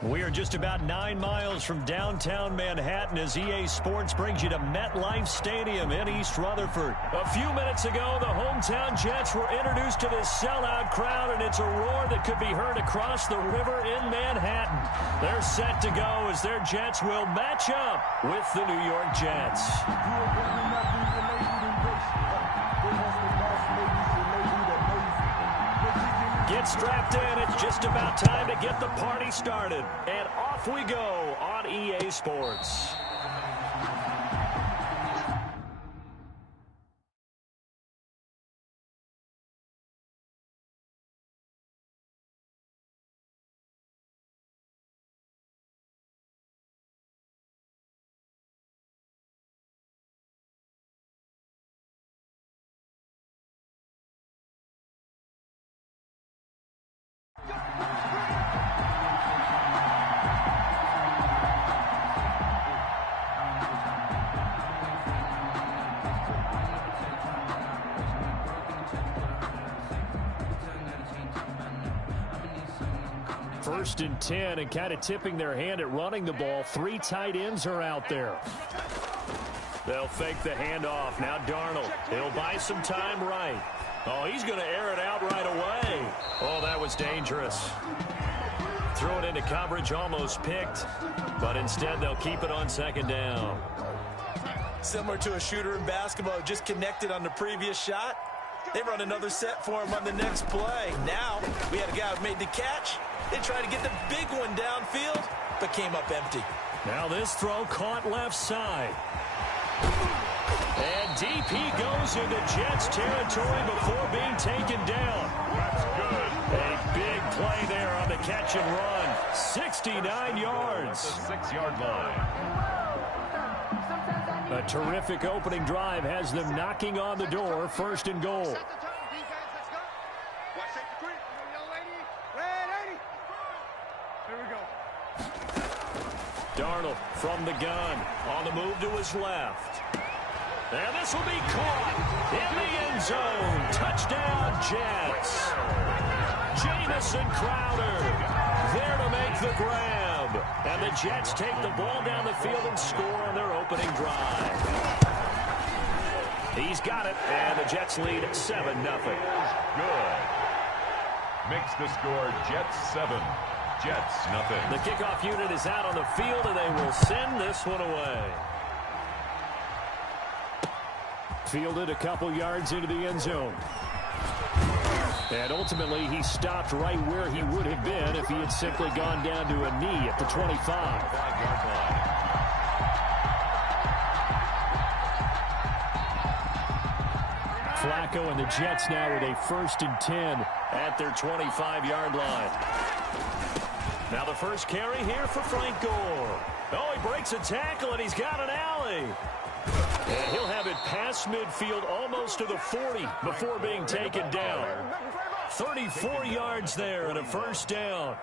We are just about 9 miles from downtown Manhattan as EA Sports brings you to MetLife Stadium in East Rutherford. A few minutes ago, the hometown Jets were introduced to this sellout crowd, and it's a roar that could be heard across the river in Manhattan. They're set to go as their Jets will match up with the New York Jets. Get strapped in. It's just about time to get the party started. And off we go on EA Sports. First and 10, and kind of tipping their hand at running the ball. 3 tight ends are out there. They'll fake the handoff. Now Darnold. He'll buy some time right. Oh, he's going to air it out right away. Oh, that was dangerous. Threw it into coverage, almost picked. But instead, they'll keep it on second down. Similar to a shooter in basketball, just connected on the previous shot. They run another set for him on the next play. Now, we had a guy who made the catch. They tried to get the big one downfield, but came up empty. Now this throw caught left side. And deep he goes into Jets territory before being taken down. That's good. A big play there on the catch and run. 69 yards. The 6-yard line. A terrific opening drive has them knocking on the door. First and goal. Darnold from the gun. On the move to his left. And this will be caught in the end zone. Touchdown, Jets. Jamison Crowder there to make the grab. And the Jets take the ball down the field and score on their opening drive. He's got it, and the Jets lead at 7-0. Good. Makes the score Jets 7. Jets, nothing. The kickoff unit is out on the field, and they will send this one away. Fielded a couple yards into the end zone. And ultimately, he stopped right where he would have been if he had simply gone down to a knee at the 25. 5-yard line. Flacco and the Jets now with a 1st and 10 at their 25-yard line. Now the first carry here for Frank Gore. Oh, he breaks a tackle, and he's got an alley. And he'll have it past midfield almost to the 40 before being taken down. 34 yards there and a first down.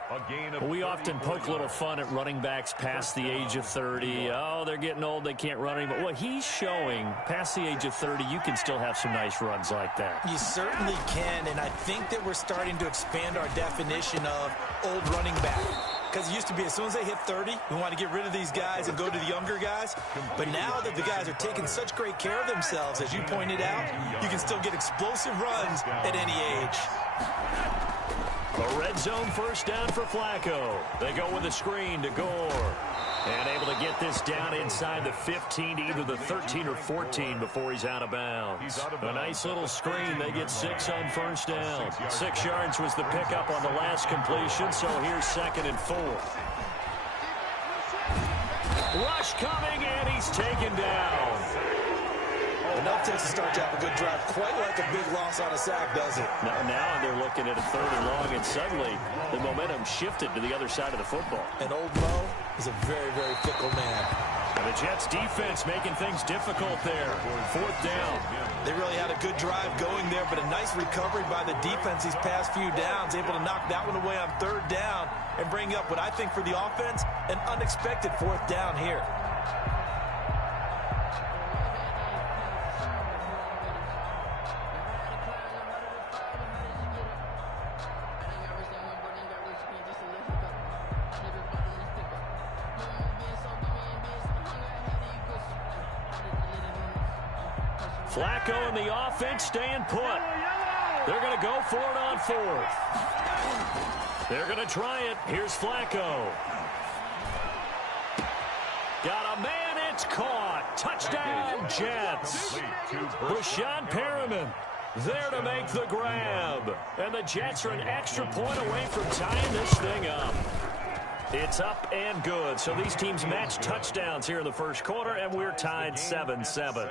We often poke a little fun at running backs past the age of 30. Oh, they're getting old, they can't run anymore. Well, he's showing past the age of 30, you can still have some nice runs like that. You certainly can, and I think that we're starting to expand our definition of old running back. Because it used to be as soon as they hit 30, we want to get rid of these guys and go to the younger guys. But now that the guys are taking such great care of themselves, as you pointed out, you can still get explosive runs at any age. A red zone first down for Flacco. They go with a screen to Gore. And able to get this down inside the 15 to either the 13 or 14 before he's out of bounds. A nice little screen. They get 6 on first down. 6 yards was the pickup on the last completion, so here's 2nd and 4. Rush coming, and he's taken down. Enough takes to start to have a good drive. Quite like a big loss on a sack, does it? Now they're looking at a 3rd and long, and suddenly the momentum shifted to the other side of the football. And old Mo is a very, very fickle man. And the Jets defense making things difficult there. 4th down. They really had a good drive going there, but a nice recovery by the defense these past few downs, able to knock that one away on 3rd down and bring up what I think for the offense, an unexpected 4th down here. Flacco and the offense staying put. They're going to go for it on fourth. They're going to try it. Here's Flacco. Got a man. It's caught. Touchdown, Jets. Rashad Perriman there to make the grab. And the Jets are an extra point away from tying this thing up. It's up and good. So these teams match touchdowns here in the first quarter, and we're tied 7-7.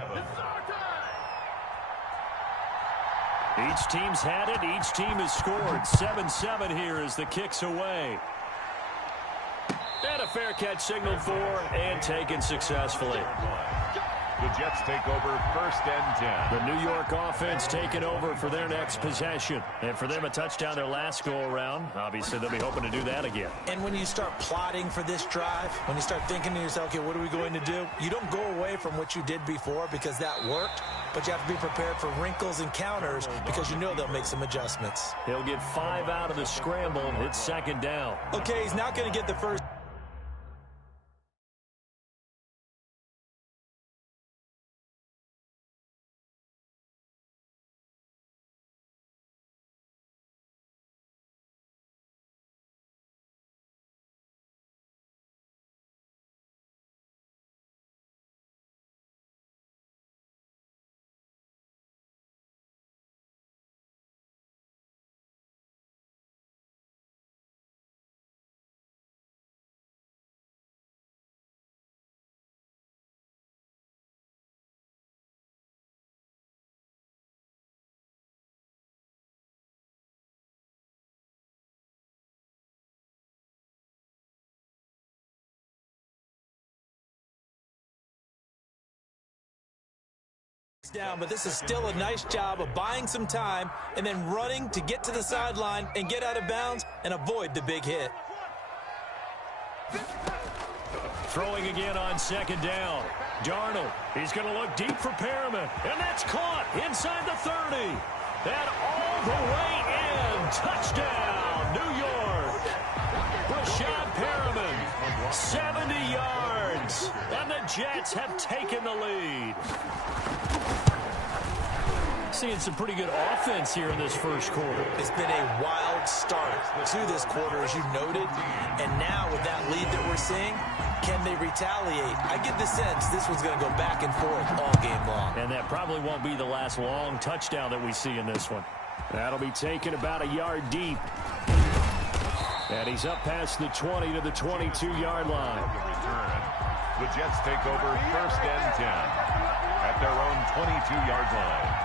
Each team's had it. Each team has scored. 7-7 here as the kick's away. And a fair catch signaled for and taken successfully. The Jets take over first and 10. The New York offense taking over for their next possession. And for them, a touchdown their last go-around. Obviously, they'll be hoping to do that again. And when you start plotting for this drive, when you start thinking to yourself, okay, what are we going to do? You don't go away from what you did before because that worked, but you have to be prepared for wrinkles and counters because you know they'll make some adjustments. He'll get 5 out of the scramble. It's second down. Okay, he's not going to get the first. Down, but this is still a nice job of buying some time and then running to get to the sideline and get out of bounds and avoid the big hit. Throwing again on second down. Darnold, he's going to look deep for Perriman, and that's caught inside the 30. And all the way in. Touchdown, New York. Rashad Perriman, 70 yards, and the Jets have taken the lead. Seeing some pretty good offense here in this first quarter. It's been a wild start to this quarter, as you noted. And now with that lead that we're seeing, can they retaliate? I get the sense this one's going to go back and forth all game long. And that probably won't be the last long touchdown that we see in this one. That'll be taken about a yard deep. And he's up past the 20 to the 22-yard line. The Jets take over first and 10 at their own 22-yard line.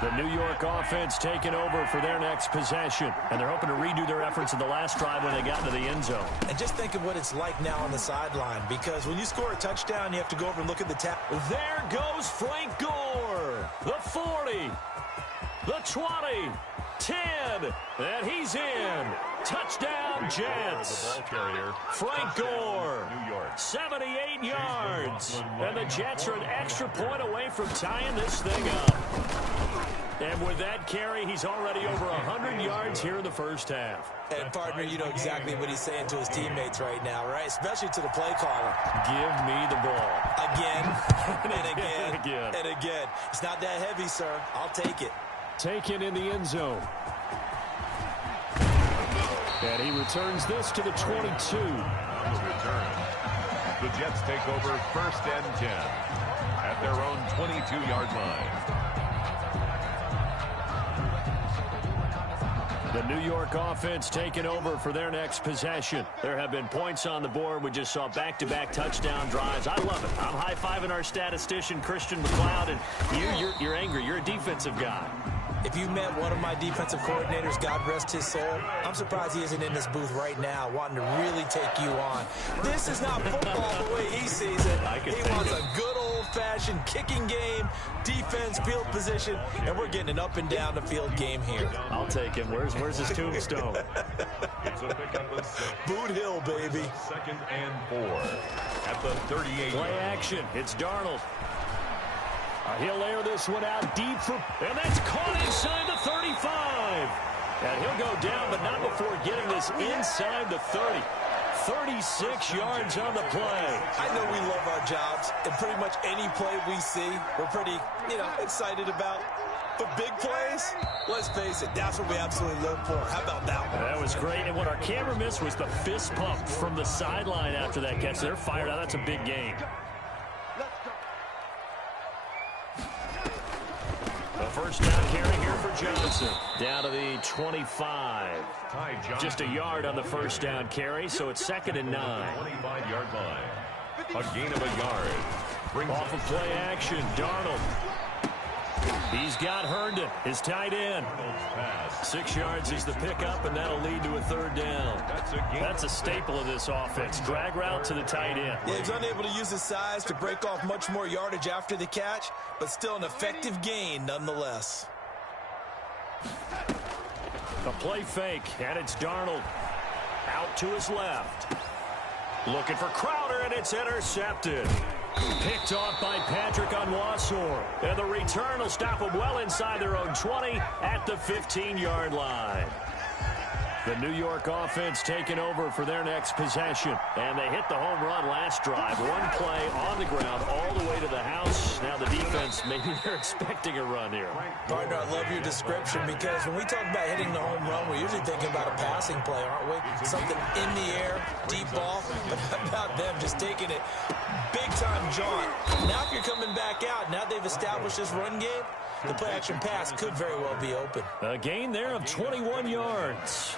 The New York offense taking over for their next possession. And they're hoping to redo their efforts in the last drive when they got into the end zone. And just think of what it's like now on the sideline, because when you score a touchdown, you have to go over and look at the tap. There goes Frank Gore. The 40. The 20. 10. And he's in. Touchdown, Jets. The ball carrier, Frank Gore. New York. 78 yards. And the Jets are an extra point away from tying this thing up. And with that carry, he's already over 100 yards here in the first half. And, partner, you know exactly what he's saying to his teammates right now, right? Especially to the play caller. Give me the ball. Again, and again, Again. and again. It's not that heavy, sir. I'll take it. Taken in the end zone. And he returns this to the 22. On the return, the Jets take over first and 10 at their own 22-yard line. The New York offense taking over for their next possession. There have been points on the board. We just saw back-to-back touchdown drives. I love it. I'm high-fiving our statistician, Christian McLeod, and you're angry. You're a defensive guy. If you met one of my defensive coordinators, God rest his soul, I'm surprised he isn't in this booth right now wanting to really take you on. This is not football the way he sees it. He wants a good old-fashioned kicking game, defense, field position, and we're getting an up-and-down-the-field game here. I'll take him. Where's his tombstone? It's a pickup of 6. Boot Hill, baby. Second and 4 at the 38. Play action. It's Darnold. He'll air this one out deep for, and that's caught inside the 35. And he'll go down, but not before getting this inside the 30. 36 yards on the play. I know we love our jobs, and pretty much any play we see, we're pretty, excited about. But big plays, let's face it, that's what we absolutely live for. How about that one? That was great. And what our camera missed was the fist pump from the sideline after that catch. They're fired out. That's a big game. The first down carry here for Johnson. Down to the 25. Just a yard on the first down carry, so it's 2nd and 9. 25-yard line. A gain of a yard. Off of play action, Darnold. He's got Herndon, his tight end. 6 yards is the pickup, and that'll lead to a 3rd down. That's a staple of this offense. Drag route to the tight end. Yeah, he's unable to use his size to break off much more yardage after the catch, but still an effective gain nonetheless. A play fake, and it's Darnold. Out to his left. Looking for Crowder, and it's intercepted. Picked off by Patrick Onwuasor. And the return will stop them well inside their own 20 at the 15-yard line. The New York offense taking over for their next possession. And they hit the home run last drive. One play on the ground all the way to the house. Now the defense, maybe they're expecting a run here. Partner, I love your description because when we talk about hitting the home run, we're usually thinking about a passing play, aren't we? Something in the air, deep ball. But how about them just taking it big-time jaunt? Now if you're coming back out, now they've established this run game, the play-action pass could very well be open. A gain there of 21 yards.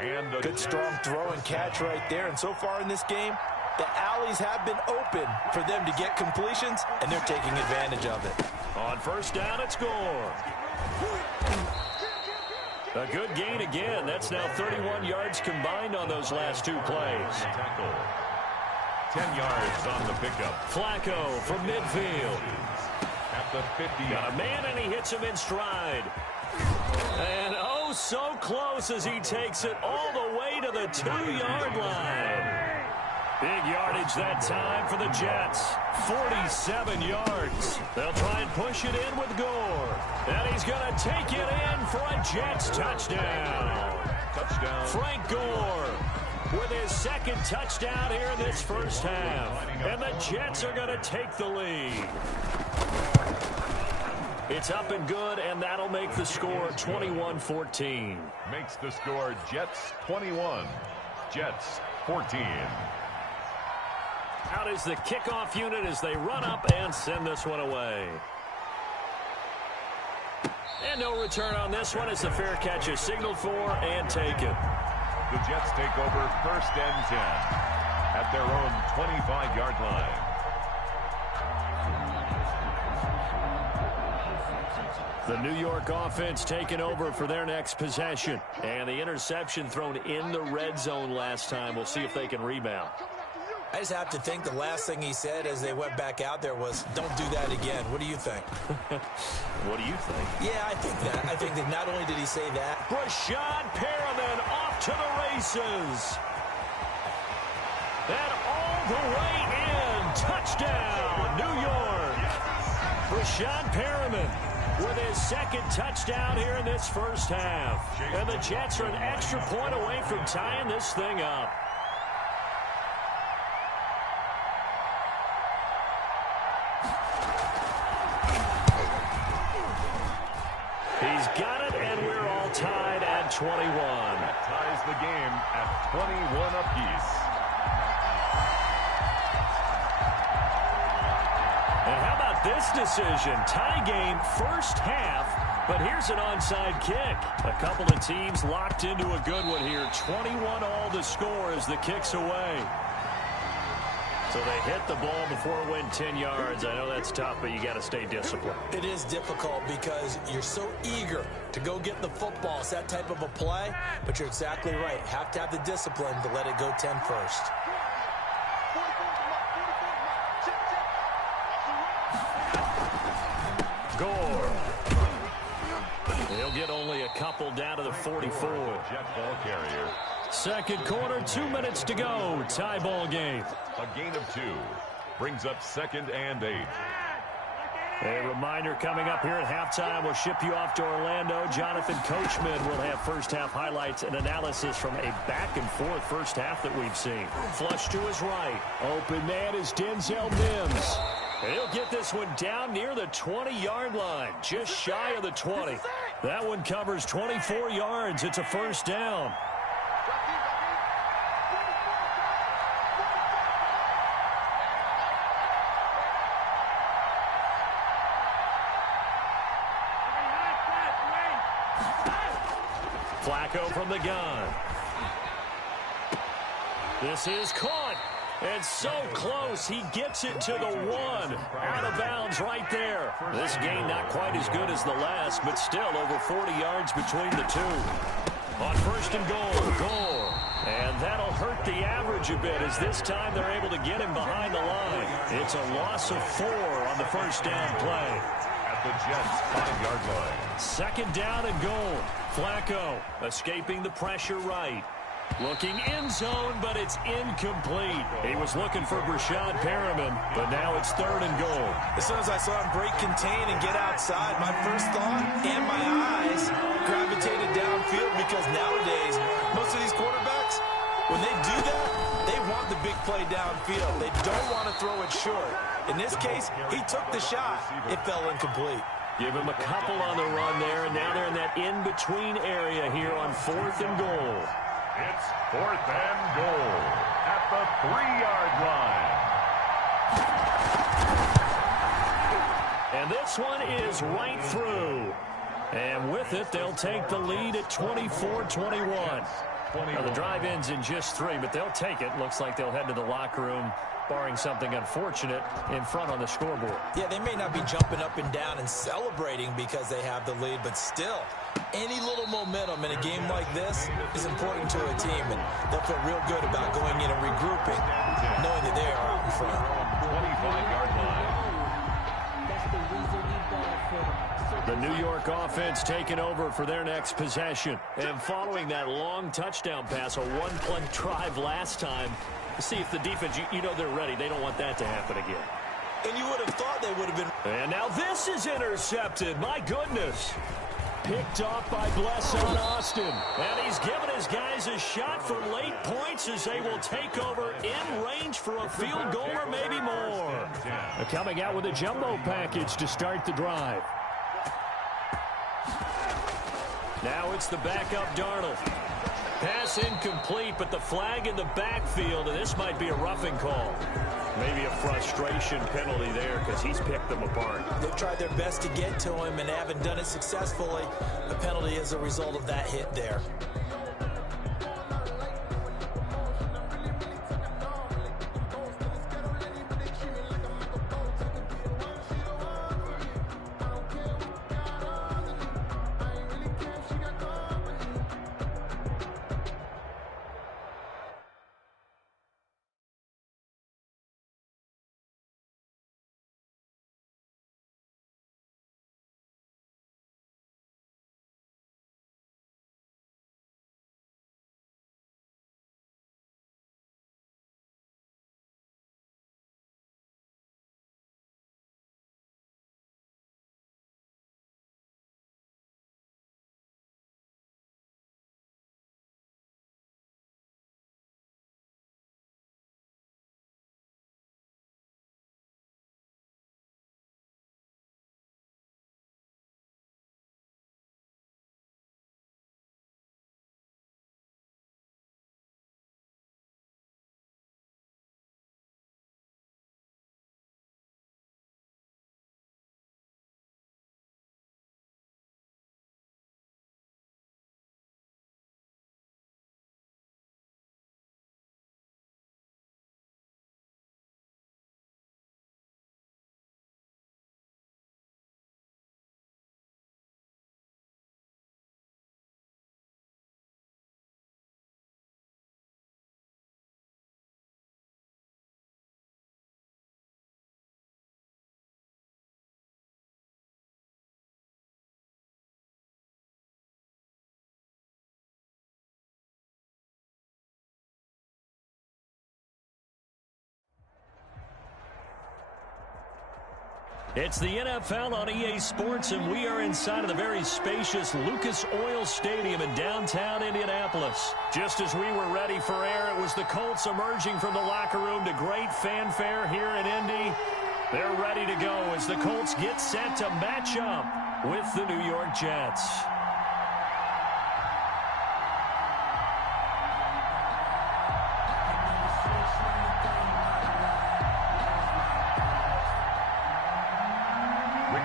And a good strong throw and catch right there. And so far in this game, the alleys have been open for them to get completions, and they're taking advantage of it. On first down, it's Gore. A good gain again. That's now 31 yards combined on those last 2 plays. 10 yards on the pickup. Flacco from midfield. At the 50. Got a man, and he hits him in stride. And oh, so close as he takes it all the way to the 2-yard line. Big yardage that time for the Jets. 47 yards. They'll try and push it in with Gore. And he's going to take it in for a Jets touchdown. Touchdown. Frank Gore with his 2nd touchdown here in this first half. And the Jets are going to take the lead. It's up and good, and that'll make the score 21-14. Makes the score Jets 21, Jets 14. Out is the kickoff unit as they run up and send this one away. And no return on this one as the fair catch is signaled for and taken. The Jets take over 1st and 10 at their own 25-yard line. The New York offense taking over for their next possession. And the interception thrown in the red zone last time. We'll see if they can rebound. I just have to think the last thing he said as they went back out there was, don't do that again. What do you think? What do you think? Yeah, I think that. I think that not only did he say that. Rashad Perriman off to the races. And all the way in. Touchdown, New York. Rashad Perriman with his 2nd touchdown here in this first half. And the Jets are an extra point away from tying this thing up. He's got it, and we're all tied at 21. That ties the game at 21 apiece. And how about this decision? Tie game first half, but here's an onside kick. A couple of teams locked into a good one here. 21 all the score as the kick's away. So they hit the ball before it went 10 yards. I know that's tough, but you got to stay disciplined. It is difficult because you're so eager to go get the football. It's that type of a play, but you're exactly right. Have to have the discipline to let it go 10 first. Gore. He'll get only a couple down to the 44. Jet ball carrier. Second quarter, 2 minutes to go. Tie ball game. A gain of 2 brings up 2nd and 8. A reminder coming up here at halftime. We'll ship you off to Orlando. Jonathan Coachman will have first-half highlights and analysis from a back-and-forth first half that we've seen. Flush to his right. Open man is Denzel Mims. He'll get this one down near the 20-yard line, just shy of the 20. That one covers 24 yards. It's a first down. Flacco from the gun. This is caught. And so close, he gets it to the 1. Out of bounds right there. This game not quite as good as the last, but still over 40 yards between the two. On first and goal. And that'll hurt the average a bit, as this time they're able to get him behind the line. It's a loss of 4 on the first down play. At the Jets' 5-yard line. Second down and goal. Flacco escaping the pressure right. Looking end zone, but it's incomplete. He was looking for Brashad Perriman, but now it's third and goal. As soon as I saw him break contain and get outside, my first thought and my eyes gravitated downfield, because nowadays, most of these quarterbacks, when they do that, they want the big play downfield. They don't want to throw it short. In this case, he took the shot. It fell incomplete. Give him a couple on the run there, and now they're in that in-between area here on fourth and goal. It's fourth and goal at the 3-yard line. And this one is right through. And with it, they'll take the lead at 24-21. Now, the drive ends in just 3, but they'll take it. Looks like they'll head to the locker room, barring something unfortunate, in front on the scoreboard. Yeah, they may not be jumping up and down and celebrating because they have the lead, but still, any little momentum in a game like this is important to a team, and they'll feel real good about going in and regrouping, knowing that they are out in front. 25-yard line. The New York offense taking over for their next possession. And following that long touchdown pass, a one-play drive last time, see if the defense, you know they're ready. They don't want that to happen again. And you would have thought they would have been. And now this is intercepted. My goodness. Picked off by Blesson Austin. And he's given his guys a shot for late points as they will take over in range for a field goal or maybe more. Coming out with a jumbo package to start the drive. Now it's the backup Darnold. Pass incomplete, but the flag in the backfield, and this might be a roughing call. Maybe a frustration penalty there because he's picked them apart. They've tried their best to get to him and haven't done it successfully. The penalty is a result of that hit there. It's the NFL on EA Sports, and we are inside of the very spacious Lucas Oil Stadium in downtown Indianapolis. Just as we were ready for air, it was the Colts emerging from the locker room to great fanfare here in Indy. They're ready to go as the Colts get set to match up with the New York Jets.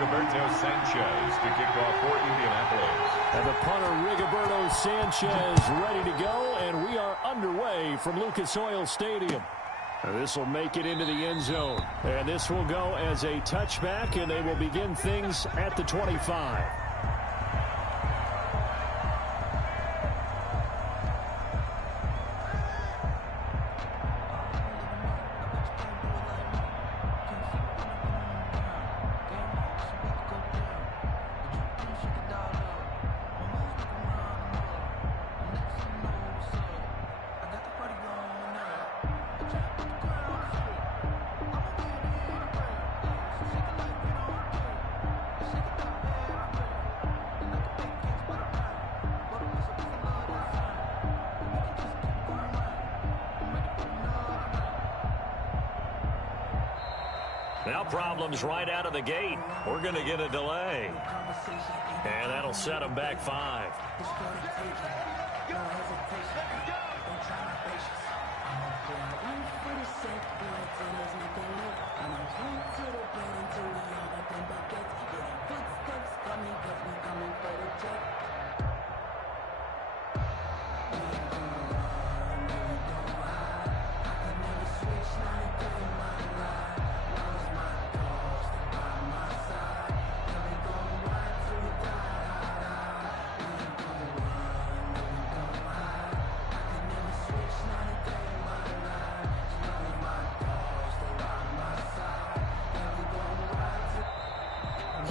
Rigoberto Sanchez to kick off for Indianapolis. And the punter, Rigoberto Sanchez, ready to go, and we are underway from Lucas Oil Stadium. This will make it into the end zone, and this will go as a touchback, and they will begin things at the 25. Now problems right out of the gate. We're going to get a delay. And that'll set them back 5.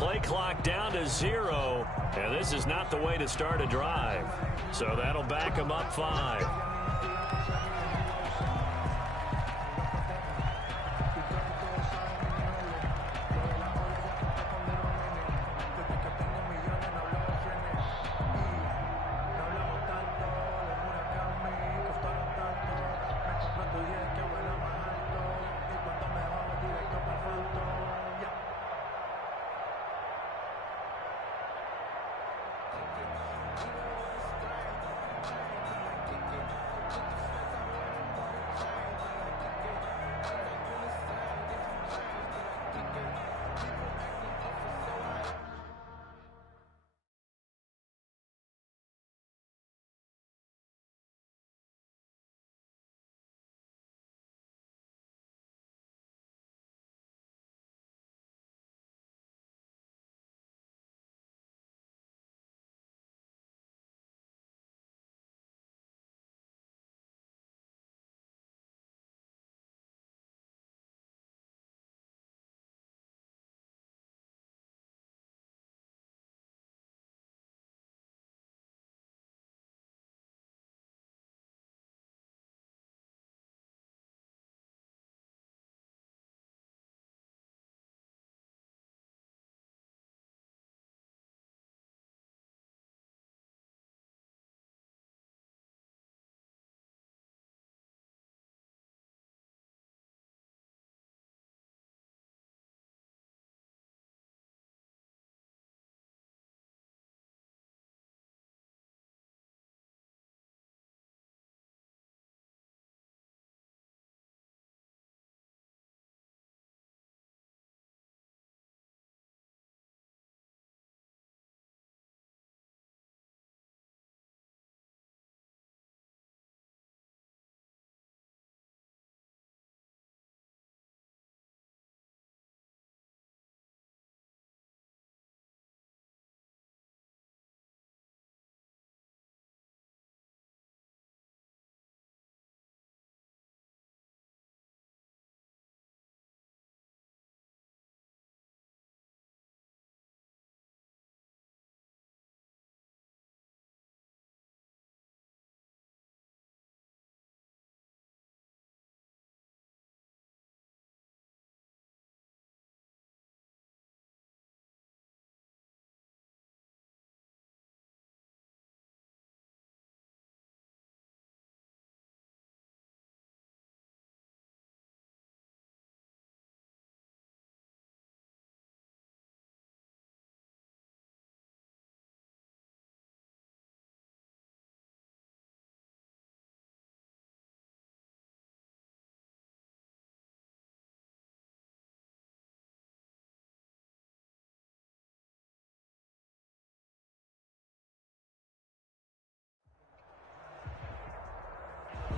Play clock down to 0, and this is not the way to start a drive. So that'll back them up 5.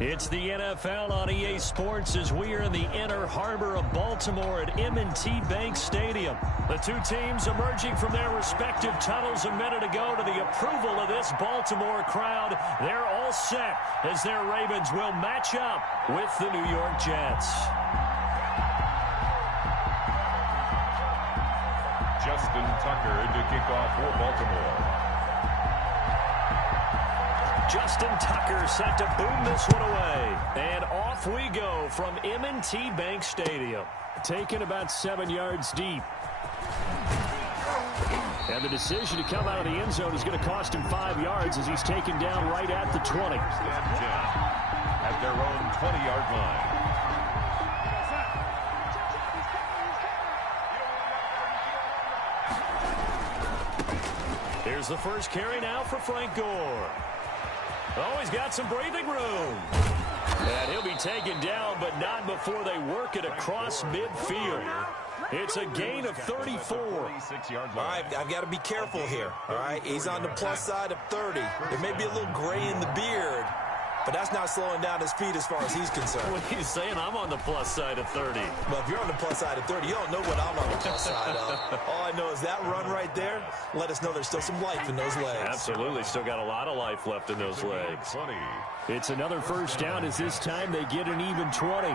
It's the NFL on EA Sports as we are in the inner harbor of Baltimore at M&T Bank Stadium. The two teams emerging from their respective tunnels a minute ago to the approval of this Baltimore crowd. They're all set as their Ravens will match up with the New York Jets. Justin Tucker to kick off for Baltimore. Justin Tucker set to boom this one away. And off we go from M&T Bank Stadium. Taken about 7 yards deep. And the decision to come out of the end zone is going to cost him 5 yards as he's taken down right at the 20. At their own 20-yard line. Here's the first carry now for Frank Gore. Oh, he's got some breathing room. And he'll be taken down, but not before they work it across midfield. It's a gain of 34. All right, I've got to be careful here. All right, he's on the plus side of 30. There may be a little gray in the beard, but that's not slowing down his feet as far as he's concerned. What are you saying? I'm on the plus side of 30. Well, if you're on the plus side of 30, you don't know what I'm on the plus side of. All I know is that run right there let us know there's still some life in those legs. Absolutely. Still got a lot of life left in those legs. It's another first down as this time they get an even 20.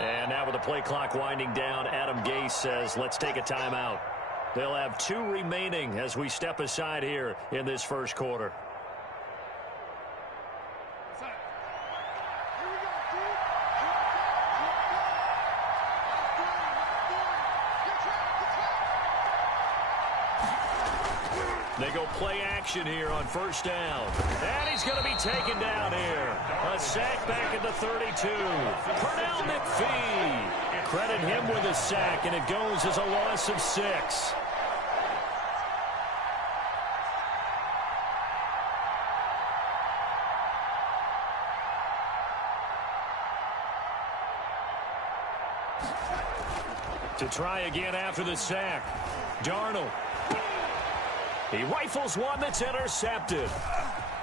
And now with the play clock winding down, Adam Gase says, let's take a timeout. They'll have 2 remaining as we step aside here in this first quarter. They go play action here on first down. And he's going to be taken down here. A sack back at the 32. Pernell McPhee. Credit him with a sack, and it goes as a loss of 6. To try again after the sack. Darnold. He rifles one that's intercepted.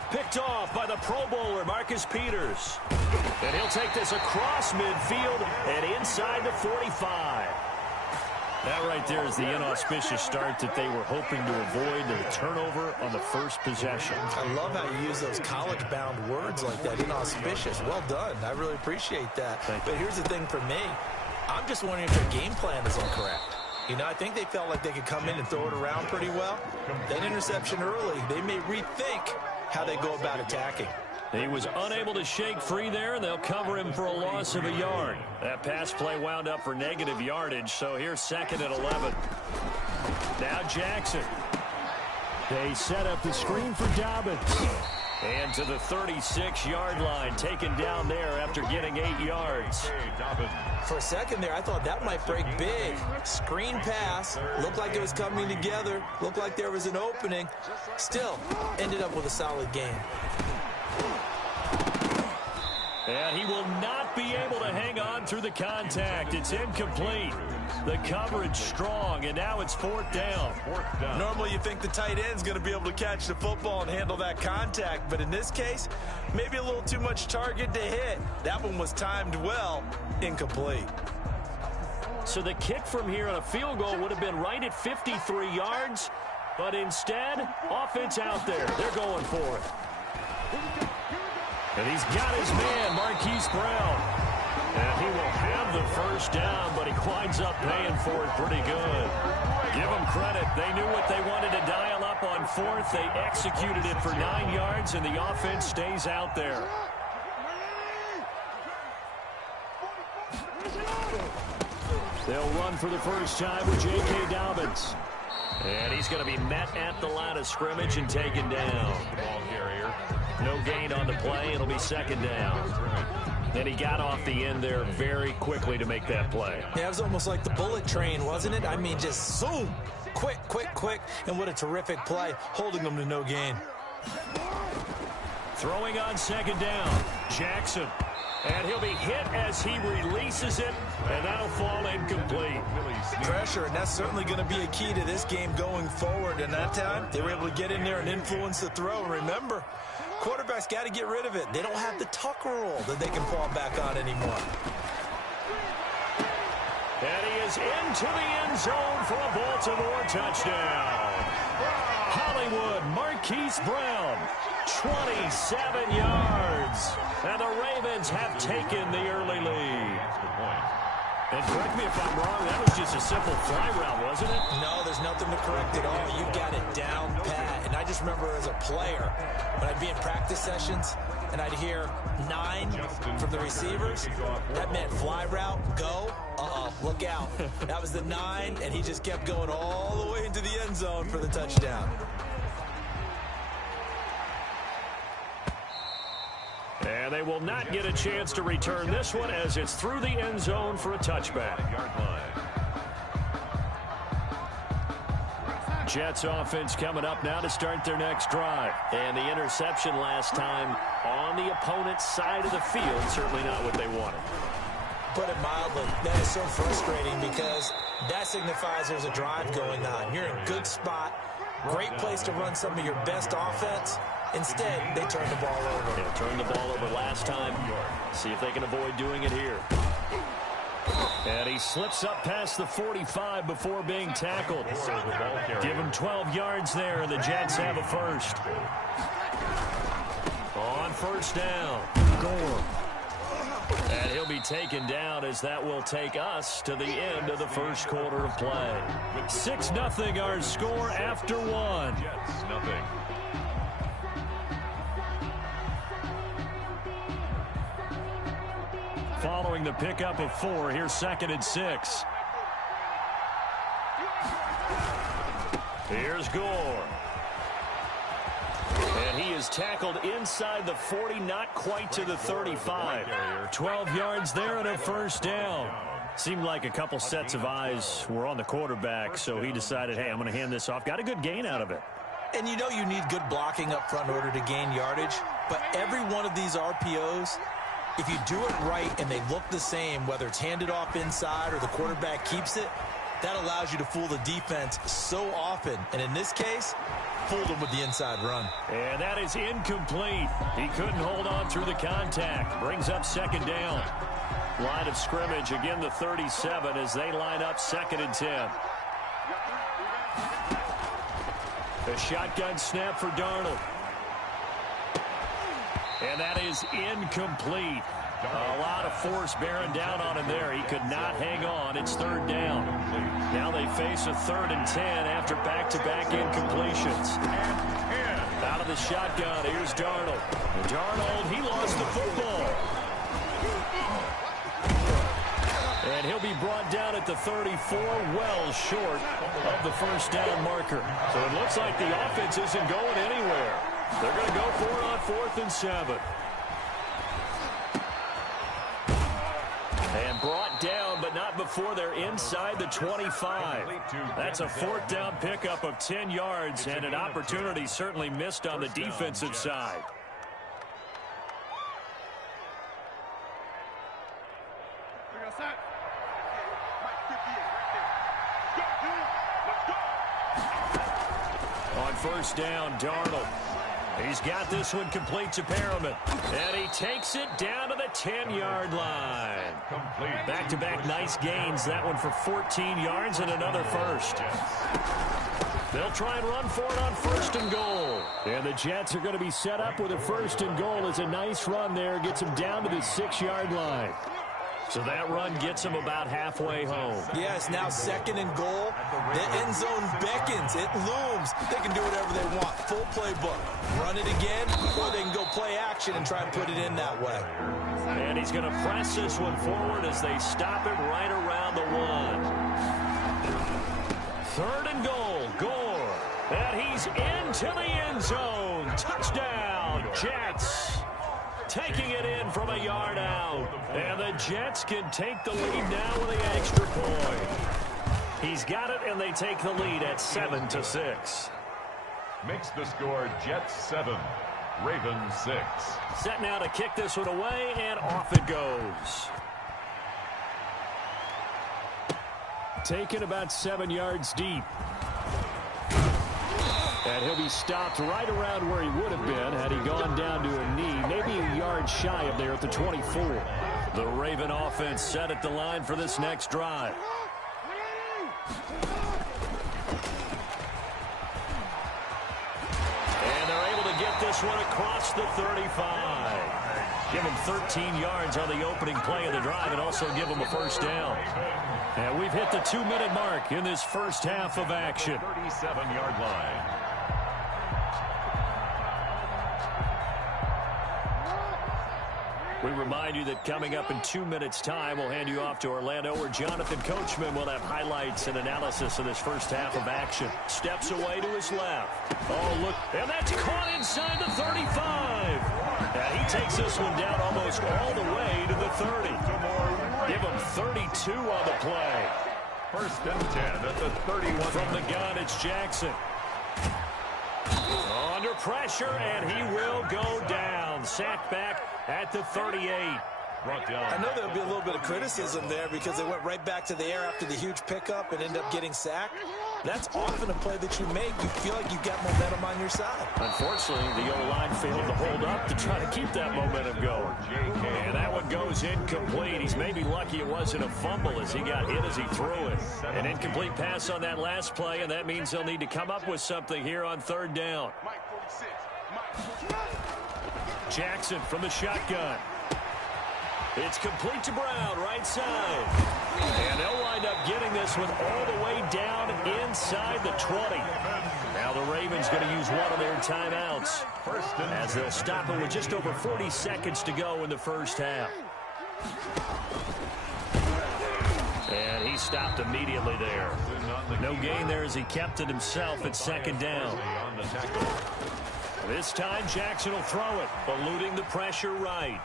Picked off by the Pro Bowler, Marcus Peters. And he'll take this across midfield and inside the 45. That right there is the inauspicious start that they were hoping to avoid, the turnover on the first possession. I love how you use those college-bound words like that, inauspicious. Well done. I really appreciate that. But here's the thing for me. I'm just wondering if their game plan is incorrect. You know, I think they felt like they could come in and throw it around pretty well. That interception early, they may rethink how they go about attacking. He was unable to shake free there, and they'll cover him for a loss of a yard. That pass play wound up for negative yardage, so here's 2nd and 11. Now Jackson. They set up the screen for Dobbins. And to the 36-yard line, taken down there after getting 8 yards. For a second there, I thought that might break big. Screen pass, looked like it was coming together, looked like there was an opening. Still, ended up with a solid game. And he will not be able to hang on through the contact. It's incomplete. The coverage strong, and now it's 4th down. Normally you think the tight end's going to be able to catch the football and handle that contact, but in this case, maybe a little too much target to hit. That one was timed well, incomplete. So the kick from here on a field goal would have been right at 53 yards, but instead, offense out there. They're going for it. And he's got his man, Marquise Brown. And he will have the first down, but he winds up paying for it pretty good. Give them credit. They knew what they wanted to dial up on 4th. They executed it for 9 yards, and the offense stays out there. They'll run for the first time with J.K. Dobbins. And he's going to be met at the line of scrimmage and taken down. Ball carrier. No gain on the play. It'll be 2nd down. And he got off the end there very quickly to make that play. Yeah, it was almost like the bullet train, wasn't it? I mean, just zoom. Quick, quick, quick. And what a terrific play, holding them to no gain. Throwing on second down. Jackson. And he'll be hit as he releases it, and that'll fall incomplete. Pressure, and that's certainly going to be a key to this game going forward. And that time, they were able to get in there and influence the throw. Remember, quarterbacks got to get rid of it. They don't have the tuck rule that they can fall back on anymore. And he is into the end zone for a Baltimore touchdown. Hollywood Marquise Brown, 27 yards. And the Ravens have taken the early lead. And correct me if I'm wrong, that was just a simple fly route, wasn't it? No, there's nothing to correct at all. You got it down pat. And I just remember as a player, when I'd be in practice sessions, and I'd hear 9 from the receivers, that meant fly route, go. Look out. That was the 9, and he just kept going all the way into the end zone for the touchdown. And they will not get a chance to return this one as it's through the end zone for a touchback. Jets offense coming up now to start their next drive. And the interception last time on the opponent's side of the field, certainly not what they wanted. Put it mildly, that is so frustrating because that signifies there's a drive going on. You're in a good spot, great place to run some of your best offense. Instead, they turned the ball over. Yeah, turned the ball over last time. See if they can avoid doing it here. And he slips up past the 45 before being tackled. Give him 12 yards there, and the Jets have a first. On first down, Gore. And he'll be taken down as that will take us to the end of the first quarter of play. 6-0 our score after 1. Jets, nothing. Following the pickup of 4, here's 2nd and 6. Here's Gore. And he is tackled inside the 40, not quite to the 35. 12 yards there and a first down. Seemed like a couple sets of eyes were on the quarterback, so he decided, hey, I'm going to hand this off. Got a good gain out of it. And you know you need good blocking up front in order to gain yardage, but every one of these RPOs, if you do it right and they look the same, whether it's handed off inside or the quarterback keeps it, that allows you to fool the defense so often. And in this case, fooled them with the inside run. And that is incomplete. He couldn't hold on through the contact. Brings up 2nd down. Line of scrimmage, again the 37 as they line up 2nd and 10. The shotgun snap for Darnold. And that is incomplete. A lot of force bearing down on him there. He could not hang on. It's 3rd down. Now they face a 3rd and 10 after back-to-back incompletions. Out of the shotgun, here's Darnold. Darnold, he lost the football. And he'll be brought down at the 34, well short of the first down marker. So it looks like the offense isn't going anywhere. They're going to go for it on 4th and 7. And brought down, but not before they're inside the 25. That's a 4th down pickup of 10 yards, and an opportunity certainly missed on the defensive side. On first down, Darnold. He's got this one complete to Perriman. And he takes it down to the 10-yard line. Back-to-back nice gains. That one for 14 yards and another first. They'll try and run for it on 1st and goal. And the Jets are going to be set up with a 1st and goal. It's a nice run there. Gets them down to the 6-yard line. So that run gets them about halfway home. Yeah, it's now 2nd and goal. The end zone beckons. It looms. They can do whatever they want. Full playbook. Run it again, or they can go play action and try and put it in that way. And he's going to press this one forward as they stop it right around the 1. 3rd and goal. Gore. And he's into the end zone. Touchdown, Jets. Taking it in from a yard out. And the Jets can take the lead now with the extra point. He's got it, and they take the lead at 7-6. Makes the score Jets 7, Ravens 6. Set now to kick this one away, and off it goes. Taken about 7 yards deep. And he'll be stopped right around where he would have been had he gone down to a knee, maybe a yard shy of there at the 24. The Raven offense set at the line for this next drive. And they're able to get this one across the 35. Give them 13 yards on the opening play of the drive and also give them a first down. And we've hit the 2-minute mark in this first half of action. 37-yard line. We remind you that coming up in 2 minutes' time, we'll hand you off to Orlando, where Jonathan Coachman will have highlights and analysis of this first half of action. Steps away to his left. Oh, look, and that's caught inside the 35. And he takes this one down almost all the way to the 30. Give him 32 on the play. First and 10 at the 31. From the gun, it's Jackson. Under pressure, and he will go down. Sacked back at the 38. I know there'll be a little bit of criticism there because they went right back to the air after the huge pickup and ended up getting sacked. That's often a play that you make. You feel like you've got momentum on your side. Unfortunately, the O-line failed to hold up to try to keep that momentum going. And that one goes incomplete. He's maybe lucky it wasn't a fumble as he got hit as he threw it. An incomplete pass on that last play, and that means they'll need to come up with something here on third down. Jackson from the shotgun. It's complete to Brown, right side. And they'll wind up getting this one all the way down inside the 20. Now the Ravens going to use one of their timeouts as they'll stop it with just over 40 seconds to go in the first half. And he stopped immediately there. No gain there as he kept it himself at second down. This time Jackson will throw it, eluding the pressure right.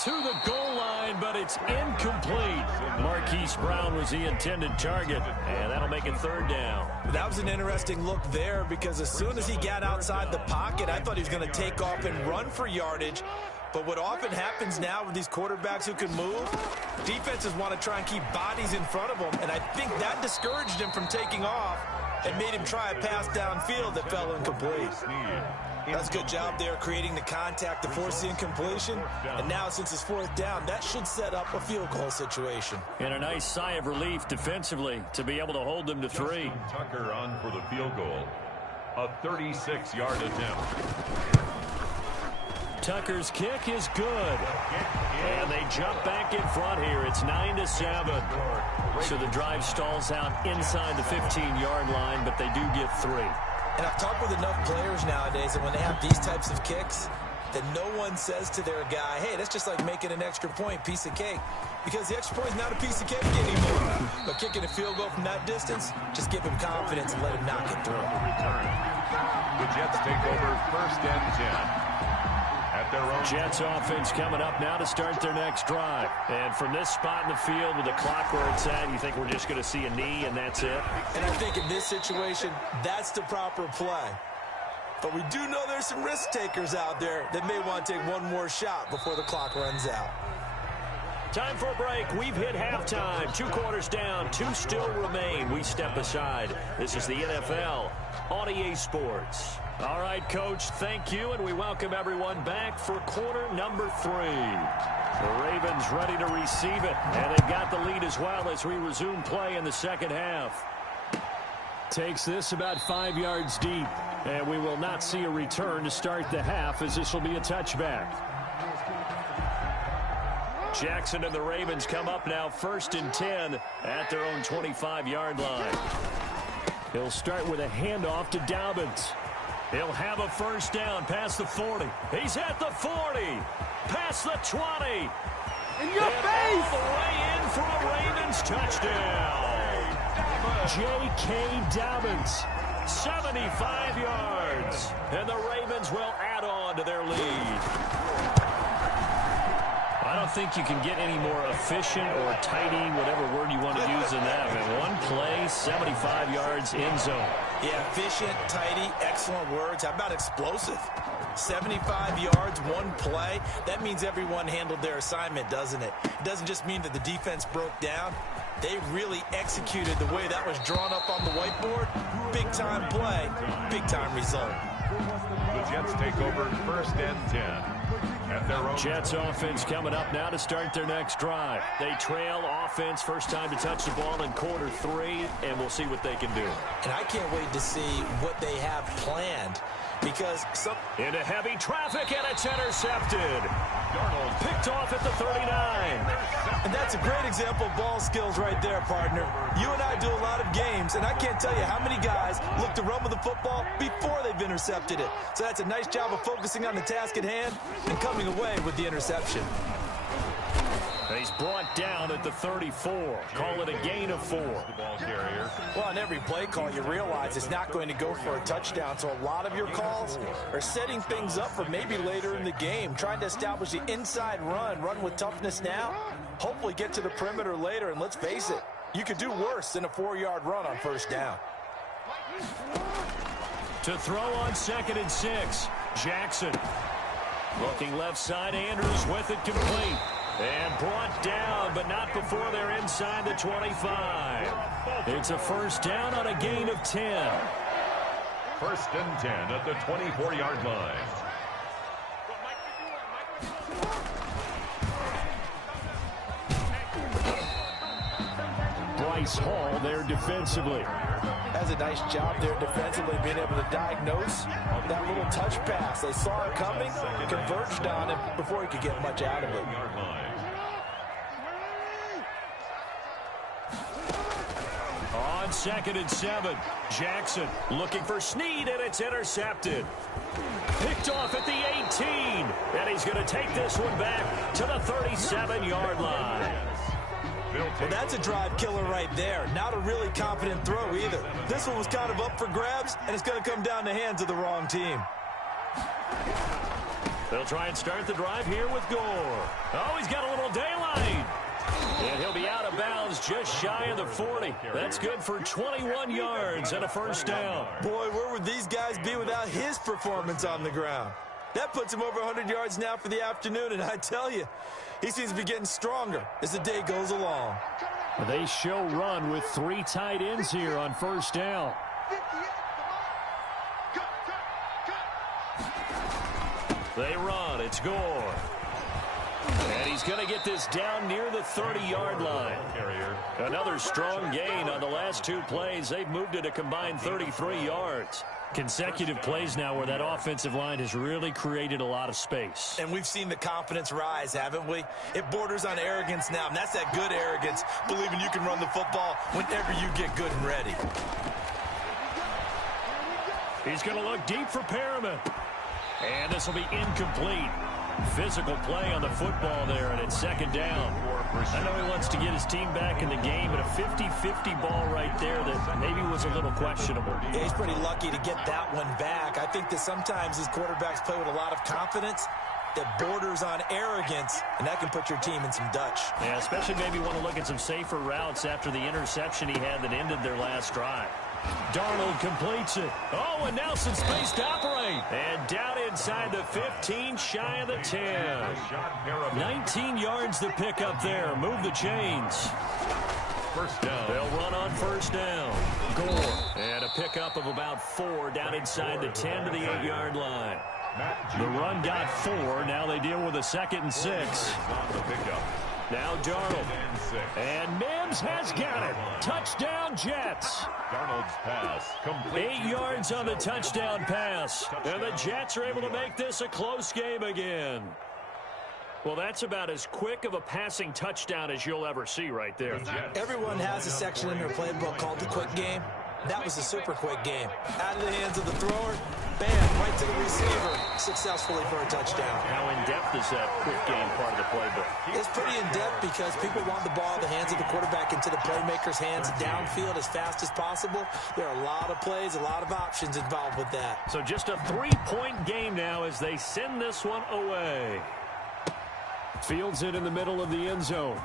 To the goal line, but it's incomplete. Marquise Brown was the intended target, and that'll make it third down. That was an interesting look there because as soon as he got outside the pocket, I thought he was going to take off and run for yardage. But what often happens now with these quarterbacks who can move, defenses want to try and keep bodies in front of them, and I think that discouraged him from taking off and made him try a pass downfield that fell incomplete. That's a good job there creating the contact to force the incompletion. And now since it's fourth down, that should set up a field goal situation. And a nice sigh of relief defensively to be able to hold them to 3. Tucker on for the field goal. A 36-yard attempt. Tucker's kick is good. And they jump back in front here. It's 9-7. So the drive stalls out inside the 15-yard line, but they do get 3. And I've talked with enough players nowadays that when they have these types of kicks, that no one says to their guy, hey, that's just like making an extra point, piece of cake. Because the extra point is not a piece of cake anymore. But kicking a field goal from that distance, just give him confidence and let him knock it through. The Jets take over first and 10. At their own. Jets offense coming up now to start their next drive. And from this spot in the field with the clock where it's at, you think we're just going to see a knee and that's it? And I think in this situation, that's the proper play. But we do know there's some risk takers out there that may want to take one more shot before the clock runs out. Time for a break. We've hit halftime. 2 quarters down. 2 still remain. We step aside. This is the NFL on EA Sports. All right, Coach, thank you, and we welcome everyone back for quarter number 3. The Ravens ready to receive it, and they've got the lead as well as we resume play in the second half. Takes this about 5 yards deep, and we will not see a return to start the half as this will be a touchback. Jackson and the Ravens come up now first and 10 at their own 25-yard line. He'll start with a handoff to Dobbins. He'll have a first down past the 40. He's at the 40. Past the 20. In your face! All the way in for a Ravens touchdown. J.K. Dobbins, 75 yards. And the Ravens will add on to their lead. I don't think you can get any more efficient or tidy, whatever word you want to use in that. Man, one play, 75 yards, end zone. Yeah, efficient, tidy, excellent words. How about explosive? 75 yards, one play. That means everyone handled their assignment, doesn't it? It doesn't just mean that the defense broke down. They really executed the way that was drawn up on the whiteboard. Big-time play, big-time result. The Jets take over 1st and 10. At their own. Jets offense coming up now to start their next drive. They trail offense, first time to touch the ball in quarter 3, and we'll see what they can do. And I can't wait to see what they have planned, because into heavy traffic, and it's intercepted. Darnold picked off at the 39. And that's a great example of ball skills right there, partner. You and I do a lot of games, and I can't tell you how many guys look to run with the football before they've intercepted it. So that's a nice job of focusing on the task at hand and coming away with the interception. He's brought down at the 34. Call it a gain of 4. Well, on every play call, you realize it's not going to go for a touchdown. So a lot of your calls are setting things up for maybe later in the game, trying to establish the inside run with toughness now, hopefully get to the perimeter later. And let's face it, you could do worse than a 4-yard run on first down. To throw on 2nd and 6, Jackson. Looking left side, Andrews with it complete. And brought down, but not before they're inside the 25. It's a first down on a gain of 10. 1st and 10 at the 24-yard line. Bryce Hall there defensively. Has a nice job there defensively, being able to diagnose that little touch pass. They saw it coming, converged on it before he could get much out of it. On 2nd and 7, Jackson looking for Snead, and it's intercepted. Picked off at the 18, and he's going to take this one back to the 37-yard line. Well, that's a drive killer right there. Not a really confident throw either. This one was kind of up for grabs, and it's going to come down the hands of the wrong team. They'll try and start the drive here with Gore. Oh, he's got a little daylight. And he'll be out of bounds just shy of the 40. That's good for 21 yards and a first down. Boy, where would these guys be without his performance on the ground? That puts him over 100 yards now for the afternoon, and I tell you, he seems to be getting stronger as the day goes along. They show run with 3 tight ends here on first down. They run. It's Gore. And he's going to get this down near the 30-yard line. Another strong gain on the last 2 plays. They've moved it a combined 33 yards. Consecutive plays now where that offensive line has really created a lot of space. And we've seen the confidence rise, haven't we? It borders on arrogance now, and that's that good arrogance, believing you can run the football whenever you get good and ready. He's going to look deep for Perriman. And this will be incomplete. Physical play on the football there, and it's 2nd down. I know he wants to get his team back in the game, but a 50-50 ball right there that maybe was a little questionable. Yeah, he's pretty lucky to get that one back. I think that sometimes these quarterbacks play with a lot of confidence that borders on arrogance, and that can put your team in some Dutch. Yeah, especially maybe want to look at some safer routes after the interception he had that ended their last drive. Darnold completes it. Oh, and now some space to operate. And down inside the 15, shy of the 10. 19 yards to pick up there. Move the chains. First down. They'll run on first down. Gore. And a pickup of about 4 down inside the 10 to the 8-yard line. The run got 4. Now they deal with a 2nd and 6. Now Darnold. And Mims has got it. Touchdown, Jets. Darnold's pass complete. 8 yards on the touchdown pass. And the Jets are able to make this a close game again. Well, that's about as quick of a passing touchdown as you'll ever see right there. Everyone has a section in their playbook called the quick game. That was a super quick game. Out of the hands of the thrower, bam, right to the receiver, successfully for a touchdown. How in-depth is that quick game part of the playbook? It's pretty in-depth because people want the ball in the hands of the quarterback into the playmaker's hands downfield as fast as possible. There are a lot of plays, a lot of options involved with that. So just a 3-point game now as they send this one away. Fields it in the middle of the end zone.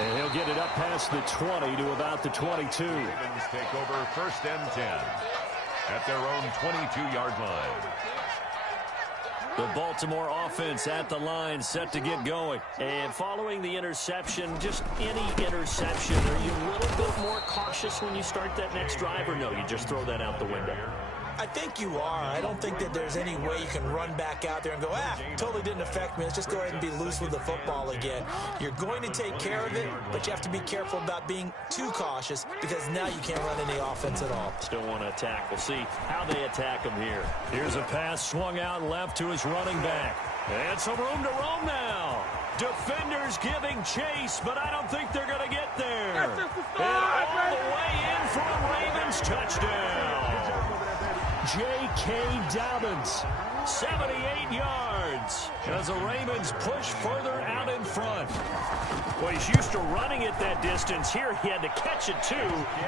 And he'll get it up past the 20 to about the 22. Ravens take over first and 10 at their own 22-yard line. The Baltimore offense at the line, set to get going. And following the interception, just any interception, are you a little bit more cautious when you start that next drive, or no, you just throw that out the window? I think you are. I don't think that there's any way you can run back out there and go, totally didn't affect me. Let's just go ahead and be loose with the football again. You're going to take care of it, but you have to be careful about being too cautious because now you can't run any offense at all. Still want to attack. We'll see how they attack him here. Here's a pass swung out left to his running back. And some room to roam now. Defenders giving chase, but I don't think they're going to get there. And all the way in for a Ravens touchdown. J.K. Dobbins, 78 yards, as the Ravens push further out in front. Well, he's used to running it that distance. Here he had to catch it, too,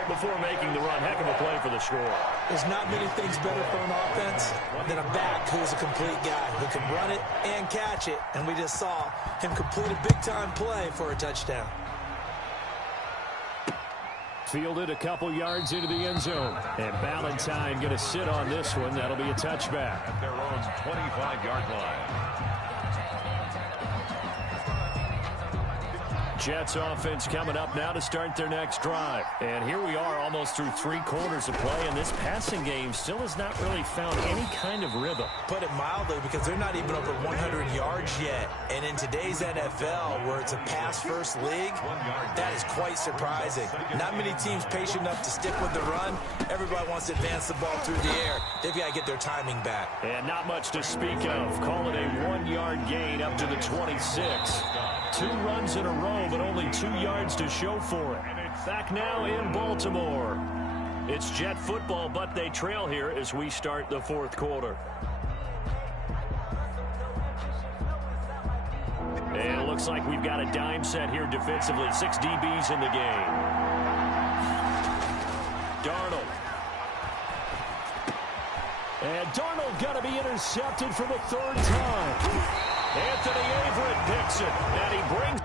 before making the run. Heck of a play for the score. There's not many things better for an offense than a back who's a complete guy who can run it and catch it. And we just saw him complete a big-time play for a touchdown. Fielded a couple yards into the end zone. And Ballantyne going to sit on this one. That'll be a touchback. At their own 25-yard line. Jets offense coming up now to start their next drive. And here we are almost through 3 quarters of play, and this passing game still has not really found any kind of rhythm. Put it mildly, because they're not even over 100 yards yet. And in today's NFL, where it's a pass-first league, that is quite surprising. Not many teams patient enough to stick with the run. Everybody wants to advance the ball through the air. They've got to get their timing back. And not much to speak of. Call it a 1-yard gain up to the 26. 2 runs in a row, but only 2 yards to show for it. Back now in Baltimore. It's Jet football, but they trail here as we start the 4th quarter. And it looks like we've got a dime set here defensively. 6 DBs in the game. Darnold. And Darnold got to be intercepted for the 3rd time. Anthony Averett picks it, and he brings...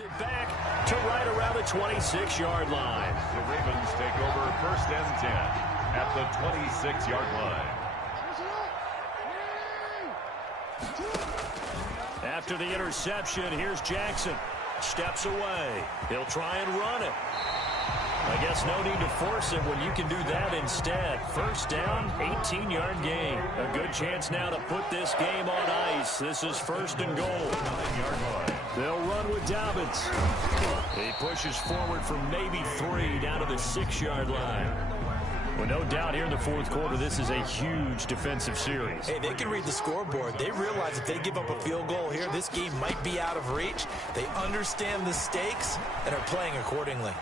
it back to right around the 26-yard line. The Ravens take over first and 10 at the 26-yard line. After the interception, here's Jackson. Steps away. He'll try and run it. I guess no need to force it when you can do that instead. First down, 18-yard gain. A good chance now to put this game on ice. This is 1st and goal. 9-yard line. They'll run with Dobbins. He pushes forward from maybe 3 down to the 6-yard line. Well, no doubt here in the 4th quarter, this is a huge defensive series. Hey, they can read the scoreboard. They realize if they give up a field goal here, this game might be out of reach. They understand the stakes and are playing accordingly.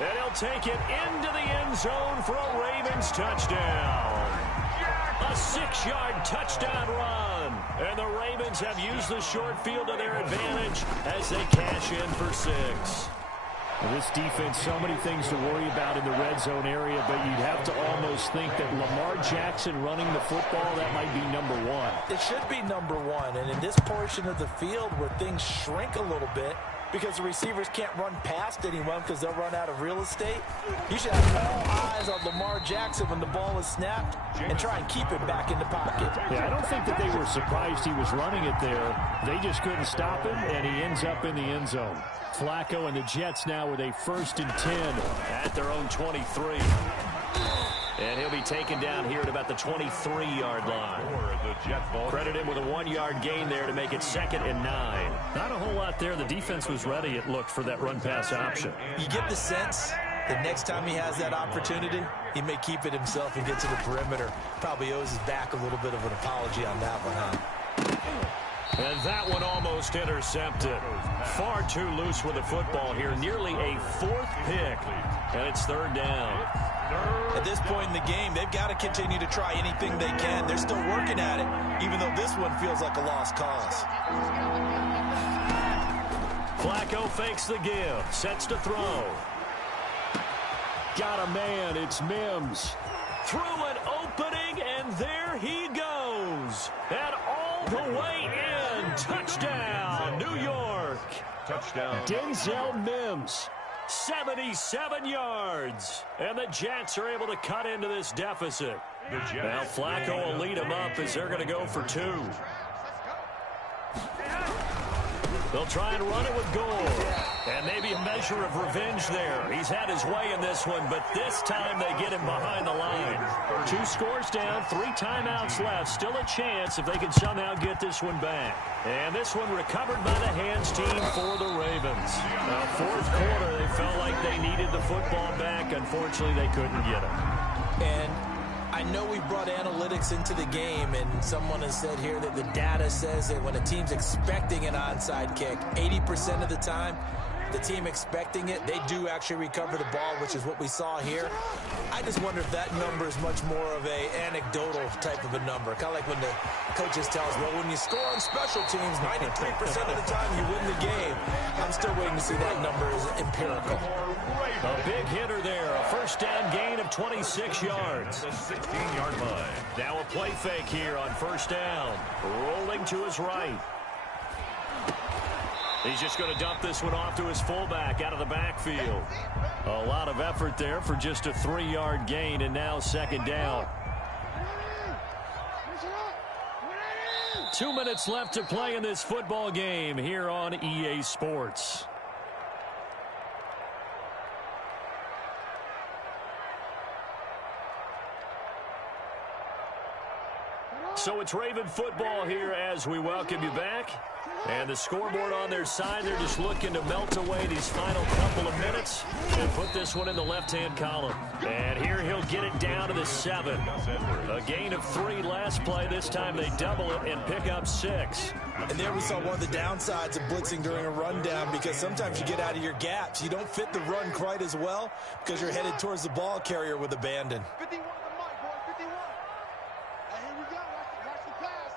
And he'll take it into the end zone for a Ravens touchdown. A 6-yard touchdown run. And the Ravens have used the short field to their advantage as they cash in for 6. Well, this defense, so many things to worry about in the red zone area, but you'd have to almost think that Lamar Jackson running the football, that might be number 1. It should be number 1. And in this portion of the field where things shrink a little bit, because the receivers can't run past anyone because they'll run out of real estate, you should have all eyes on Lamar Jackson when the ball is snapped and try and keep it back in the pocket. Yeah, I don't think that they were surprised he was running it there. They just couldn't stop him, and he ends up in the end zone. Flacco and the Jets now with a 1st and 10 at their own 23. And he'll be taken down here at about the 23-yard line. Credit him with a 1-yard gain there to make it 2nd and 9. Not a whole lot there. The defense was ready, it looked, for that run-pass option. You get the sense the next time he has that opportunity, he may keep it himself and get to the perimeter. Probably owes his back a little bit of an apology on that one, huh? And that one almost intercepted. Far too loose with the football here. Nearly a fourth pick. And it's third down. At this point in the game, they've got to continue to try anything they can. They're still working at it, even though this one feels like a lost cause. Flacco fakes the give. Sets to throw. Got a man. It's Mims. Through an opening, and there he goes. And all the way in. Touchdown, New York. Touchdown. Denzel Mims. 77 yards. And the Jets are able to cut into this deficit. Now Flacco will lead them up as they're going to go for two. They'll try and run it with Gore. And maybe a measure of revenge there. He's had his way in this one, but this time they get him behind the line. 2 scores down, 3 timeouts left. Still a chance if they can somehow get this one back. And this one recovered by the hands team for the Ravens. Fourth quarter, they felt like they needed the football back. Unfortunately, they couldn't get it. And I know we brought analytics into the game, and someone has said here that the data says that when a team's expecting an onside kick, 80% of the time, the team expecting it, they do actually recover the ball, which is what we saw here. I just wonder if that number is much more of a anecdotal type of a number. Kind of like when the coaches tell us, well, when you score on special teams, 93% of the time you win the game. I'm still waiting to see that number is empirical. A big hitter there. A first down gain of 26 yards. The 16-yard line. Now a play fake here on first down. Rolling to his right. He's just going to dump this one off to his fullback out of the backfield. A lot of effort there for just a 3-yard gain, and now second down. 2 minutes left to play in this football game here on EA Sports. So it's Raven football here as we welcome you back. And the scoreboard on their side, they're just looking to melt away these final couple of minutes and put this one in the left-hand column. And here he'll get it down to the 7. A gain of 3 last play. This time they double it and pick up 6. And there we saw one of the downsides of blitzing during a rundown, because sometimes you get out of your gaps. You don't fit the run quite as well because you're headed towards the ball carrier with abandon. 51 on the mic, boy, 51. Hey, here we go. Watch the pass.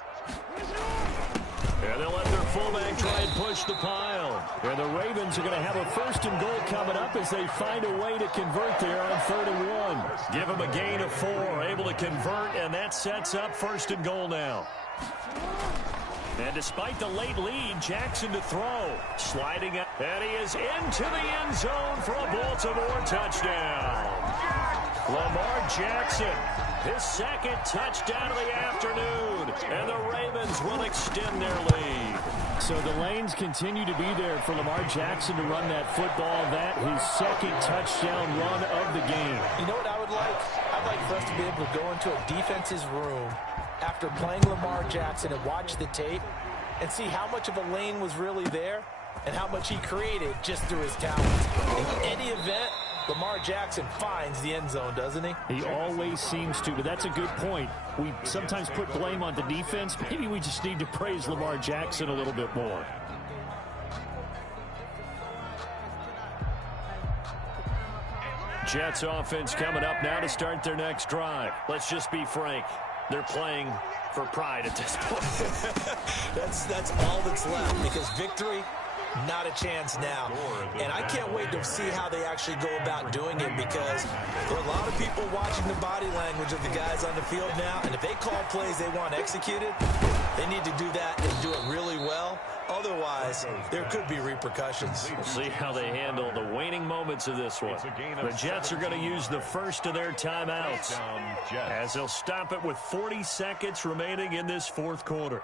And they'll let their fullback try and push the pile. And the Ravens are going to have a 1st and goal coming up as they find a way to convert there on 3rd and 1. Give them a gain of 4, able to convert, and that sets up 1st and goal now. And despite the late lead, Jackson to throw. Sliding up, and he is into the end zone for a Baltimore touchdown. Lamar Jackson, his 2nd touchdown of the afternoon, and the Ravens will extend their lead. So the lanes continue to be there for Lamar Jackson to run that football. That his 2nd touchdown run of the game. You know what I would like? I'd like for us to be able to go into a defense's room after playing Lamar Jackson and watch the tape and see how much of a lane was really there and how much he created just through his talent. In any event, Lamar Jackson finds the end zone, doesn't he? He always seems to, but that's a good point. We sometimes put blame on the defense. Maybe we just need to praise Lamar Jackson a little bit more. Jets offense coming up now to start their next drive. Let's just be frank. They're playing for pride at this point. That's all that's left, because victory, not a chance now. And I can't wait to see how they actually go about doing it, because there are a lot of people watching the body language of the guys on the field now, and if they call plays they want executed, they need to do that and do it really well. Otherwise, there could be repercussions. We'll see how they handle the waning moments of this one. The Jets are going to use the first of their timeouts as they'll stop it with 40 seconds remaining in this 4th quarter.